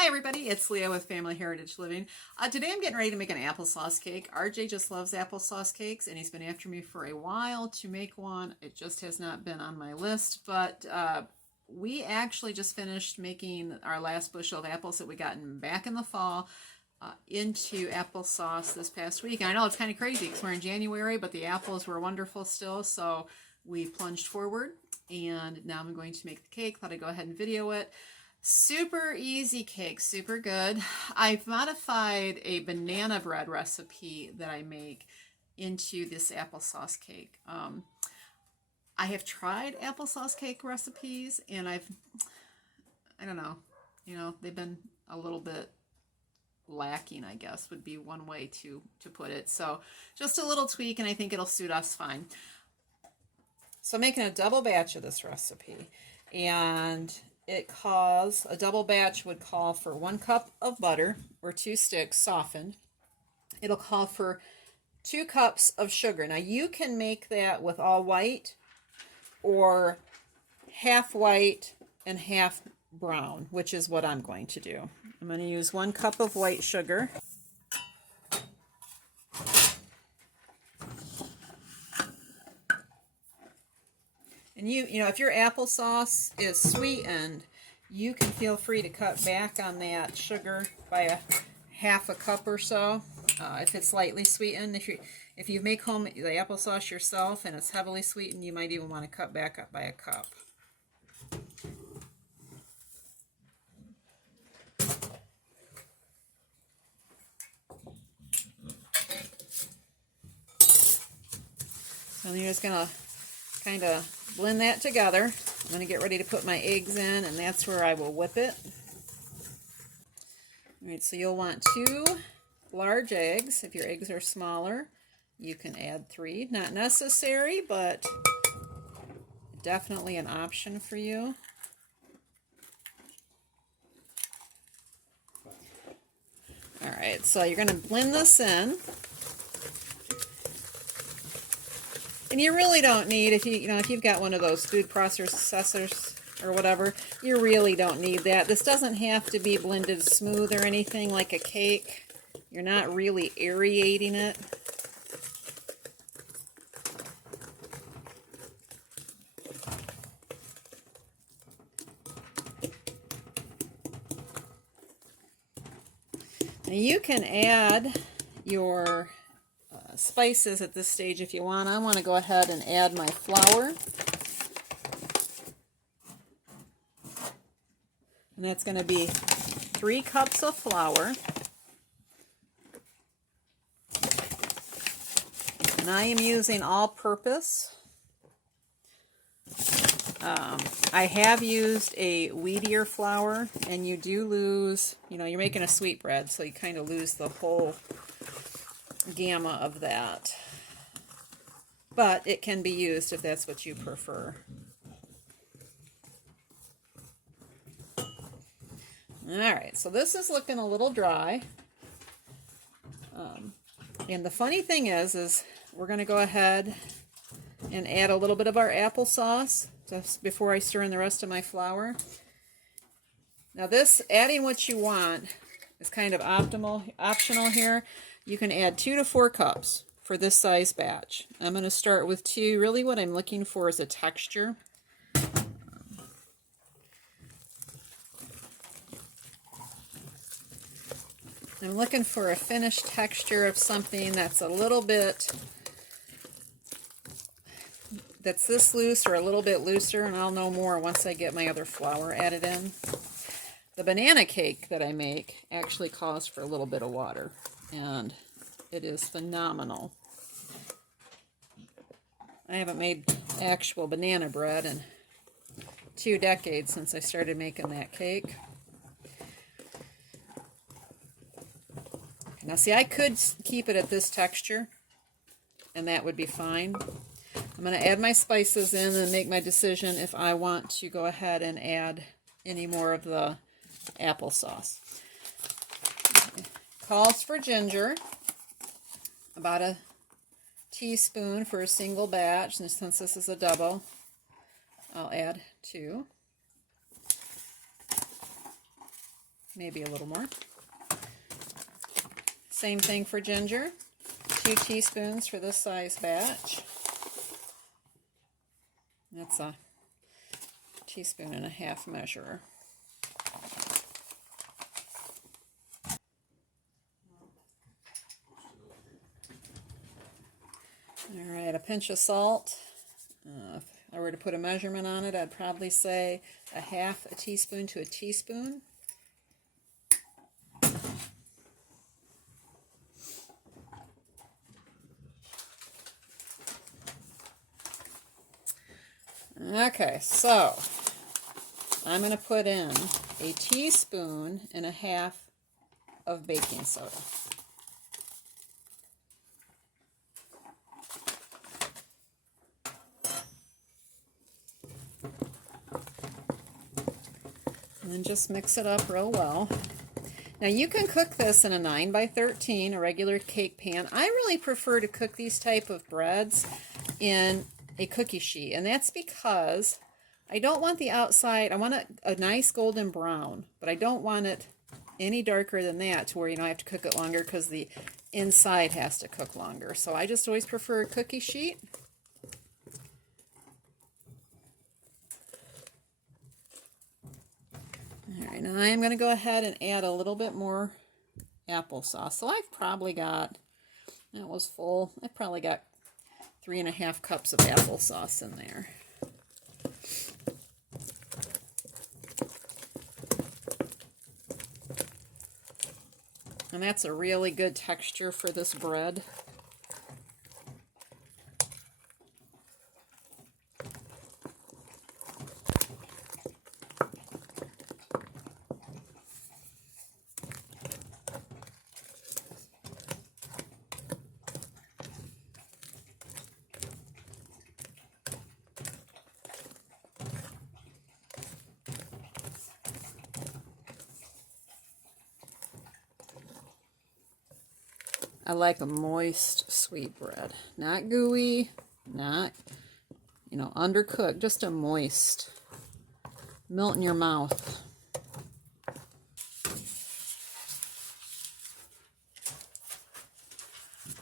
Hi everybody, it's Leah with Family Heritage Living. Today I'm getting ready to make an applesauce cake. RJ just loves applesauce cakes and he's been after me for a while to make one. It just has not been on my list, but we actually just finished making our last bushel of apples that we gotten back in the fall into applesauce this past week. And I know it's kind of crazy because we're in January, but the apples were wonderful still, so we plunged forward and now I'm going to make the cake. Thought I'd go ahead and video it. Super easy cake, super good. I've modified a banana bread recipe that I make into this applesauce cake. I have tried applesauce cake recipes and I don't know, they've been a little bit lacking, I guess, would be one way to put it. So just a little tweak and I think it'll suit us fine. So I'm making a double batch of this recipe, and a double batch would call for 1 cup of butter or 2 sticks softened. It'll call for 2 cups of sugar. Now you can make that with all white or half white and half brown, which is what I'm going to do. I'm going to use 1 cup of white sugar. And you know, if your applesauce is sweetened, you can feel free to cut back on that sugar by a half a cup or so. If it's lightly sweetened, if you make the applesauce yourself and it's heavily sweetened, you might even want to cut back up by a cup. So you're just gonna kind of blend that together. I'm going to get ready to put my eggs in, and that's where I will whip it. All right, so you'll want 2 large eggs. If your eggs are smaller, you can add 3. Not necessary, but definitely an option for you. All right, so you're going to blend this in. And you really don't need, if you've got one of those food processors or whatever, you really don't need that. This doesn't have to be blended smooth or anything like a cake. You're not really aerating it. Now you can add your spices at this stage if you want. I want to go ahead and add my flour. And that's going to be 3 cups of flour. And I am using all-purpose. I have used a wheatier flour, and you do lose, you're making a sweetbread, so you kind of lose the whole gamma of that, but it can be used if that's what you prefer. Alright, so this is looking a little dry, and the funny thing is we're going to go ahead and add a little bit of our applesauce just before I stir in the rest of my flour. Now this, adding what you want, is kind of optional here. You can add 2 to 4 cups for this size batch. I'm going to start with 2. Really what I'm looking for is a texture. I'm looking for a finished texture of something that's a little bit, that's this loose or a little bit looser, and I'll know more once I get my other flour added in. The banana cake that I make actually calls for a little bit of water, and it is phenomenal. I haven't made actual banana bread in 2 decades since I started making that cake. Now see, I could keep it at this texture, and that would be fine. I'm going to add my spices in and make my decision if I want to go ahead and add any more of the applesauce. Calls for ginger, about a teaspoon for a single batch, and since this is a double, I'll add 2. maybe a little more. Same thing for ginger. 2 teaspoons for this size batch. That's a 1.5 teaspoon measure. All right, a pinch of salt. If I were to put a measurement on it, I'd probably say 1/2 teaspoon to 1 teaspoon. Okay, so I'm going to put in 1.5 teaspoons of baking soda. And then just mix it up real well. Now you can cook this in a 9x13, a regular cake pan. I really prefer to cook these type of breads in a cookie sheet, and that's because I don't want the outside, I want it a nice golden brown, but I don't want it any darker than that to where I have to cook it longer because the inside has to cook longer. So I just always prefer a cookie sheet. All right, now I'm going to go ahead and add a little bit more applesauce. So I've probably got, that was full, I've probably got 3.5 cups of applesauce in there. And that's a really good texture for this bread. I like a moist sweetbread, not gooey, not, undercooked, just a moist, melt in your mouth.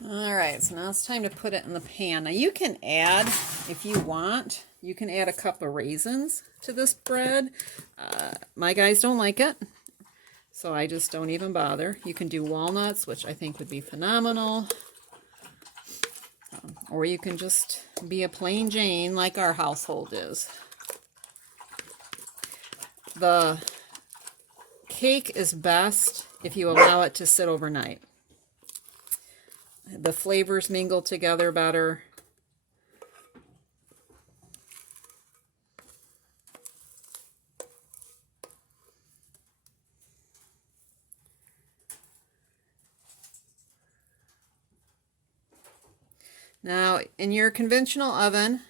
All right, so now it's time to put it in the pan. Now you can add, if you want, you can add a cup of raisins to this bread. My guys don't like it, so I just don't even bother. You can do walnuts, which I think would be phenomenal. Or you can just be a plain Jane like our household is. The cake is best if you allow it to sit overnight. The flavors mingle together better. Now, in your conventional oven,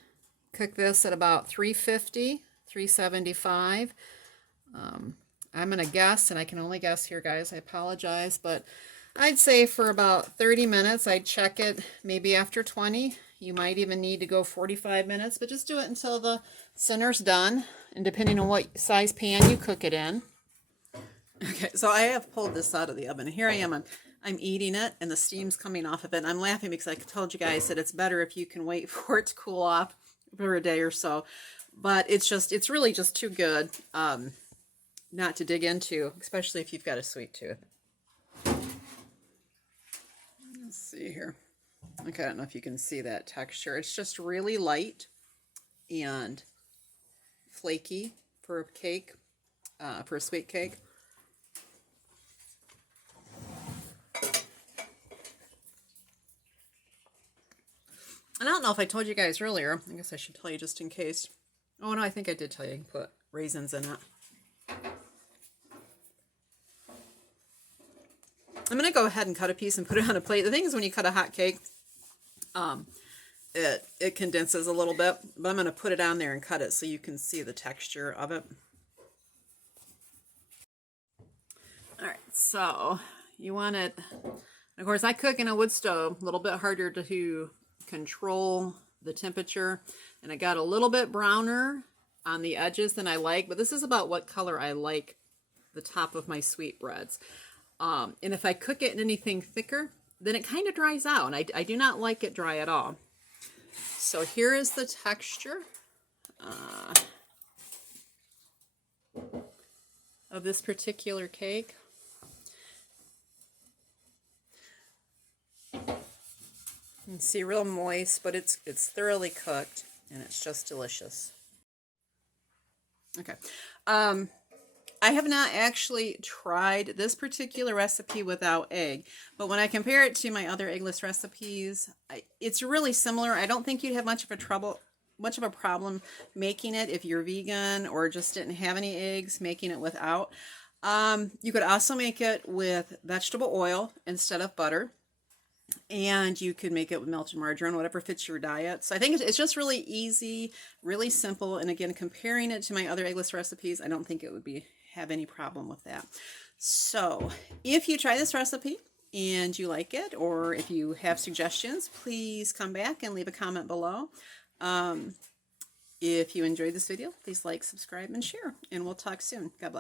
cook this at about 350, 375. I'm going to guess, and I can only guess here, guys. I apologize, but I'd say for about 30 minutes. I'd check it maybe after 20. You might even need to go 45 minutes, but just do it until the center's done, and depending on what size pan you cook it in. Okay, so I have pulled this out of the oven. Here I am. I'm eating it, and the steam's coming off of it. And I'm laughing because I told you guys that it's better if you can wait for it to cool off for a day or so. But it's really just too good not to dig into, especially if you've got a sweet tooth. Let's see here. Okay, I don't know if you can see that texture. It's just really light and flaky for a cake, for a sweet cake. And I don't know if I told you guys earlier. I guess I should tell you just in case. Oh, no, I think I did tell you. You can put raisins in it. I'm going to go ahead and cut a piece and put it on a plate. The thing is, when you cut a hot cake, it condenses a little bit. But I'm going to put it on there and cut it so you can see the texture of it. All right, so you want it. Of course, I cook in a wood stove. A little bit harder to control the temperature, and it got a little bit browner on the edges than I like, but this is about what color I like the top of my sweetbreads. And if I cook it in anything thicker, then it kind of dries out. And I do not like it dry at all. So here is the texture of this particular cake. You can see real moist, but it's thoroughly cooked, and it's just delicious. Okay. I have not actually tried this particular recipe without egg, but when I compare it to my other eggless recipes, it's really similar. I don't think you'd have much of a problem making it if you're vegan or just didn't have any eggs, making it without. You could also make it with vegetable oil instead of butter. And you could make it with melted margarine, whatever fits your diet. So I think it's just really easy, really simple. And again, comparing it to my other eggless recipes, I don't think it would have any problem with that. So if you try this recipe and you like it, or if you have suggestions, please come back and leave a comment below. If you enjoyed this video, please like, subscribe, and share. And we'll talk soon. God bless.